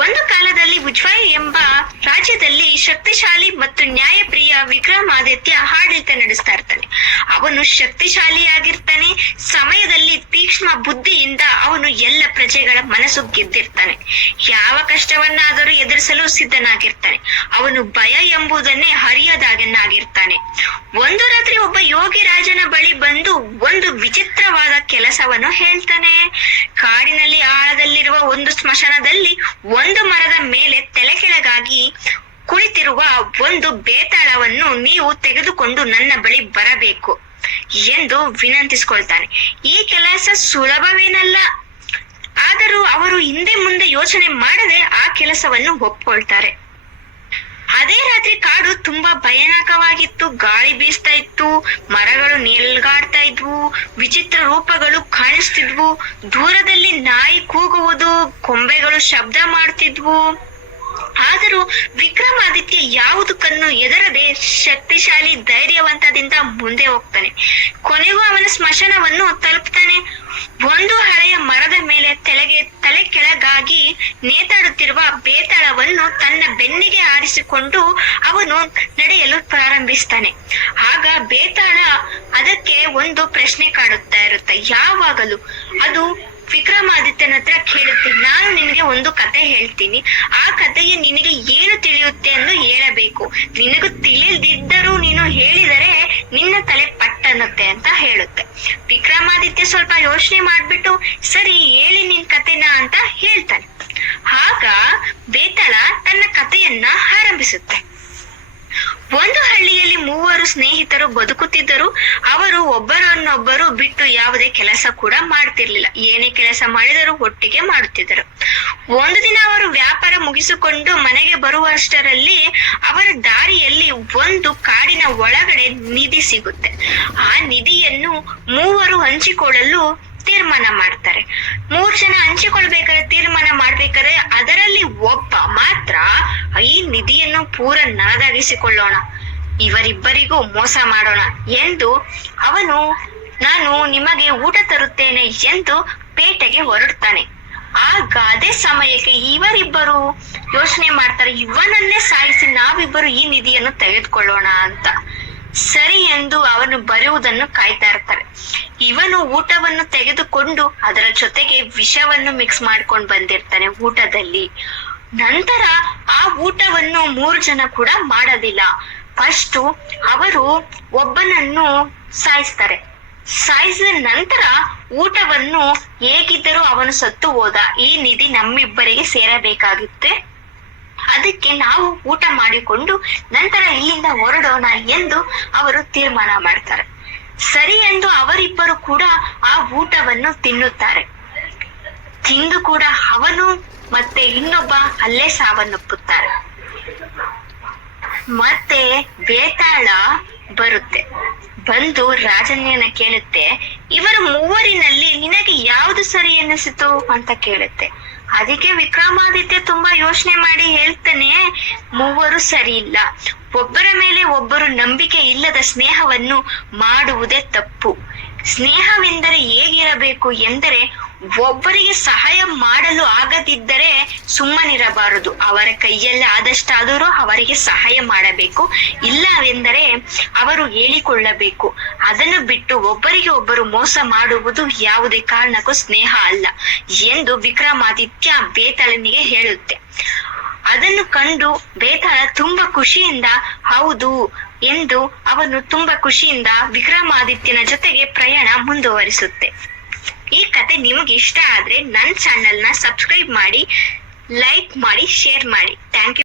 ಒಂದು ಕಾಲದಲ್ಲಿ ಉಜ್ಜಯಿನಿ ಎಂಬ ರಾಜ್ಯದಲ್ಲಿ ಶಕ್ತಿಶಾಲಿ ಮತ್ತು ನ್ಯಾಯಪ್ರಿಯ ವಿಕ್ರಮಾದಿತ್ಯ ಆಡಳಿತ ನಡೆಸ್ತಾ ಇರ್ತಾನೆ. ಅವನು ಶಕ್ತಿಶಾಲಿಯಾಗಿರ್ತಾನೆ. ಸಮಯದಲ್ಲಿ ತೀಕ್ಷ್ಣ ಬುದ್ಧಿಯಿಂದ ಅವನು ಎಲ್ಲ ಪ್ರಜೆಗಳ ಮನಸ್ಸು ಗೆದ್ದಿರ್ತಾನೆ. ಯಾವ ಕಷ್ಟವನ್ನಾದರೂ ಎದುರಿಸಲು ಸಿದ್ಧನಾಗಿರ್ತಾನೆ. ಅವನು ಭಯ ಎಂಬುದನ್ನೇ ಹರಿಯದಾಗನ್ನಾಗಿರ್ತಾನೆ. ಒಂದು ರಾತ್ರಿ ಒಬ್ಬ ಯೋಗಿ ರಾಜನ ಬಳಿ ಬಂದು ಒಂದು ವಿಚಿತ್ರವಾದ ಕೆಲಸವನ್ನು ಹೇಳ್ತಾನೆ. ಕಾಡಿನಲ್ಲಿ ಆಳದಲ್ಲಿರುವ ಒಂದು ಸ್ಮಶಾನದಲ್ಲಿ ಒಂದು ಮರದ ಮೇಲೆ ತಲೆಕೆಳಗಾಗಿ ಕುಳಿತಿರುವ ಒಂದು ಬೇತಾಳವನ್ನು ನೀವು ತೆಗೆದುಕೊಂಡು ನನ್ನ ಬಳಿ ಬರಬೇಕು ಎಂದು ವಿನಂತಿಸಿಕೊಳ್ತಾನೆ. ಈ ಕೆಲಸ ಸುಲಭವೇನಲ್ಲ. ಆದರೂ ಅವರು ಹಿಂದೆ ಮುಂದೆ ಯೋಚನೆ ಮಾಡದೆ ಆ ಕೆಲಸವನ್ನು ಒಪ್ಕೊಳ್ತಾರೆ. ಅದೇ ರಾತ್ರಿ ಕಾಡು ತುಂಬಾ ಭಯಾನಕವಾಗಿತ್ತು. ಗಾಳಿ ಬೀಸ್ತಾ ಇತ್ತು, ಮರಗಳು ನೇಲ್ಗಾಡ್ತಾ ಇದ್ವು, ವಿಚಿತ್ರ ರೂಪಗಳು ಕಾಣಿಸ್ತಿದ್ವು. ದೂರದಲ್ಲಿ ನಾಯಿ ಕೂಗುವುದು, ಕೊಂಬೆಗಳು ಶಬ್ದ ಮಾಡ್ತಿದ್ವು. ಆದರೂ ವಿಕ್ರಮಾದಿತ್ಯ ಯಾವುದಕ್ಕನ್ನು ಎದರದೆ ಶಕ್ತಿಶಾಲಿ ಧೈರ್ಯವಂತದಿಂದ ಮುಂದೆ ಹೋಗ್ತಾನೆ. ಕೊನೆಗೂ ಅವನ ಸ್ಮಶಾನವನ್ನು ತಲುಪ್ತಾನೆ. ಒಂದು ಹಳೆಯ ಮರದ ಮೇಲೆ ತಲೆ ಕೆಳಗಾಗಿ ನೇತಾಡುತ್ತಿರುವ ಬೇತಾಳವನ್ನು ತನ್ನ ಬೆನ್ನಿಗೆ ಆರಿಸಿಕೊಂಡು ಅವನು ನಡೆಯಲು ಪ್ರಾರಂಭಿಸ್ತಾನೆ. ಆಗ ಬೇತಾಳ ಅದಕ್ಕೆ ಒಂದು ಪ್ರಶ್ನೆ ಕಾಡುತ್ತಾ ಇರುತ್ತೆ. ಯಾವಾಗಲೂ ಅದು ವಿಕ್ರಮಾದಿತ್ಯನ ಹತ್ರ ಕೇಳುತ್ತೆ, ನಾನು ನಿನಗೆ ಒಂದು ಕತೆ ಹೇಳ್ತೀನಿ, ಆ ಕಥೆಯ ನಿನಗೆ ಏನು ತಿಳಿಯುತ್ತೆ ಎಂದು ಹೇಳಬೇಕು. ನಿನಗೂ ತಿಳಿದಿದ್ದರೂ ನೀನು ಹೇಳಿದರೆ ನಿನ್ನ ತಲೆ ಪಟ್ಟನ್ನುತ್ತೆ ಅಂತ ಹೇಳುತ್ತೆ. ವಿಕ್ರಮಾದಿತ್ಯ ಸ್ವಲ್ಪ ಯೋಚನೆ ಮಾಡ್ಬಿಟ್ಟು ಸರಿ ಹೇಳಿ ನಿನ್ ಕತೆನ ಅಂತ ಹೇಳ್ತಾನೆ. ಆಗ ಬೇತಾಳ ತನ್ನ ಕಥೆಯನ್ನ ಆರಂಭಿಸುತ್ತೆ. ಒಂದು ಹಳ್ಳಿಯಲ್ಲಿ 3 ಸ್ನೇಹಿತರು ಬದುಕುತ್ತಿದ್ದರು. ಅವರು ಒಬ್ಬರನ್ನೊಬ್ಬರು ಬಿಟ್ಟು ಯಾವುದೇ ಕೆಲಸ ಕೂಡ ಮಾಡ್ತಿರ್ಲಿಲ್ಲ. ಏನೇ ಕೆಲಸ ಮಾಡಿದರೂ ಒಟ್ಟಿಗೆ ಮಾಡುತ್ತಿದ್ದರು. ಒಂದು ದಿನ ಅವರು ವ್ಯಾಪಾರ ಮುಗಿಸಿಕೊಂಡು ಮನೆಗೆ ಬರುವಷ್ಟರಲ್ಲಿ ಅವರ ದಾರಿಯಲ್ಲಿ ಒಂದು ಕಾಡಿನ ಒಳಗಡೆ ನಿಧಿ ಸಿಗುತ್ತೆ. ಆ ನಿಧಿಯನ್ನು 3 ಹಂಚಿಕೊಳ್ಳಲು ತೀರ್ಮಾನ ಮಾಡ್ತಾರೆ. 3 ಜನ ಹಂಚಿಕೊಳ್ಬೇಕಾದ್ರೆ ತೀರ್ಮಾನ ಮಾಡ್ಬೇಕಾದ್ರೆ ಅದರಲ್ಲಿ ಒಬ್ಬ ಮಾತ್ರ ಈ ನಿಧಿಯನ್ನು ಪೂರ ನನ್ನದಾಗಿಸಿಕೊಳ್ಳೋಣ, ಇವರಿಬ್ಬರಿಗೂ ಮೋಸ ಮಾಡೋಣ ಎಂದು ಅವನು ನಾನು ನಿಮಗೆ ಊಟ ತರುತ್ತೇನೆ ಎಂದು ಪೇಟೆಗೆ ಹೊರಡ್ತಾನೆ. ಆಗ ಅದೇ ಸಮಯಕ್ಕೆ ಇವರಿಬ್ಬರು ಯೋಚನೆ ಮಾಡ್ತಾರೆ, ಇವನನ್ನೇ ಸಾಯಿಸಿ ನಾವಿಬ್ಬರು ಈ ನಿಧಿಯನ್ನು ತೆಗೆದುಕೊಳ್ಳೋಣ ಅಂತ. ಸರಿ ಎಂದು ಅವನು ಬರುವುದನ್ನು ಕಾಯ್ತಾ ಇರ್ತಾರೆ. ಇವನು ಊಟವನ್ನು ತೆಗೆದುಕೊಂಡು ಅದರ ಜೊತೆಗೆ ವಿಷವನ್ನು ಮಿಕ್ಸ್ ಮಾಡ್ಕೊಂಡು ಬಂದಿರ್ತಾನೆ ಊಟದಲ್ಲಿ. ನಂತರ ಆ ಊಟವನ್ನು 3 ಜನ ಕೂಡ ಮಾಡೋದಿಲ್ಲ. ಫಸ್ಟ್ ಅವರು ಒಬ್ಬನನ್ನು ಸಾಯಿಸ್ತಾರೆ. ಸಾಯಿಸಿದ ನಂತರ ಊಟವನ್ನು ಹೇಗಿದ್ದರೂ ಅವನು ಸತ್ತು ಹೋದ, ಈ ನಿಧಿ ನಮ್ಮಿಬ್ಬರಿಗೆ ಸೇರಬೇಕಾಗುತ್ತೆ, ಅದಕ್ಕೆ ನಾವು ಊಟ ಮಾಡಿಕೊಂಡು ನಂತರ ಇಲ್ಲಿಂದ ಹೊರಡೋಣ ಎಂದು ಅವರು ತೀರ್ಮಾನ ಮಾಡ್ತಾರೆ. ಸರಿ ಎಂದು ಅವರಿಬ್ಬರು ಕೂಡ ಆ ಊಟವನ್ನು ತಿನ್ನುತ್ತಾರೆ. ತಿಂದು ಕೂಡ ಅವನು ಮತ್ತೆ ಇನ್ನೊಬ್ಬ ಅಲ್ಲೇ ಸಾವನ್ನಪ್ಪುತ್ತಾರೆ. ಮತ್ತೆ ಬೇತಾಳ ಬರುತ್ತೆ. ಬಂದು ರಾಜನ್ಯನ ಕೇಳುತ್ತೆ, ಇವರು 3ರಲ್ಲಿ ನಿನಗೆ ಯಾವುದು ಸರಿ ಎನಿಸಿತು ಅಂತ ಕೇಳುತ್ತೆ. ಅದಕ್ಕೆ ವಿಕ್ರಮಾದಿತ್ಯ ತುಂಬಾ ಯೋಚನೆ ಮಾಡಿ ಹೇಳ್ತಾನೆ, 3 ಸರಿ ಇಲ್ಲ. ಒಬ್ಬರ ಮೇಲೆ ಒಬ್ಬರು ನಂಬಿಕೆ ಇಲ್ಲದ ಸ್ನೇಹವನ್ನು ಮಾಡುವುದೇ ತಪ್ಪು. ಸ್ನೇಹವೆಂದರೆ ಹೇಗಿರಬೇಕು ಎಂದರೆ ಒಬ್ಬರಿಗೆ ಸಹಾಯ ಮಾಡಲು ಆಗದಿದ್ದರೆ ಸುಮ್ಮನಿರಬಾರದು. ಅವರ ಕೈಯಲ್ಲಿ ಆದಷ್ಟಾದರೂ ಅವರಿಗೆ ಸಹಾಯ ಮಾಡಬೇಕು. ಇಲ್ಲವೆಂದರೆ ಅವರು ಹೇಳಿಕೊಳ್ಳಬೇಕು. ಅದನ್ನು ಬಿಟ್ಟು ಒಬ್ಬರಿಗೆ ಒಬ್ಬರು ಮೋಸ ಮಾಡುವುದು ಯಾವುದೇ ಕಾರಣಕ್ಕೂ ಸ್ನೇಹ ಅಲ್ಲ ಎಂದು ವಿಕ್ರಮಾದಿತ್ಯ ಬೇತಾಳನಿಗೆ ಹೇಳುತ್ತೆ. ಅದನ್ನು ಕಂಡು ಬೇತಾಳ ತುಂಬಾ ಖುಷಿಯಿಂದ ಹೌದು ಎಂದು ಅವನು ತುಂಬಾ ಖುಷಿಯಿಂದ ವಿಕ್ರಮಾದಿತ್ಯನ ಜೊತೆಗೆ ಪ್ರಯಾಣ ಮುಂದುವರಿಸುತ್ತೆ. ಈ ಕತೆ ನಿಮಗೆ ಇಷ್ಟ ಆದ್ರೆ ನನ್ನ ಚಾನೆಲ್ನ ಸಬ್ಸ್ಕ್ರೈಬ್ ಮಾಡಿ, ಲೈಕ್ ಮಾಡಿ, ಶೇರ್ ಮಾಡಿ. Thank you.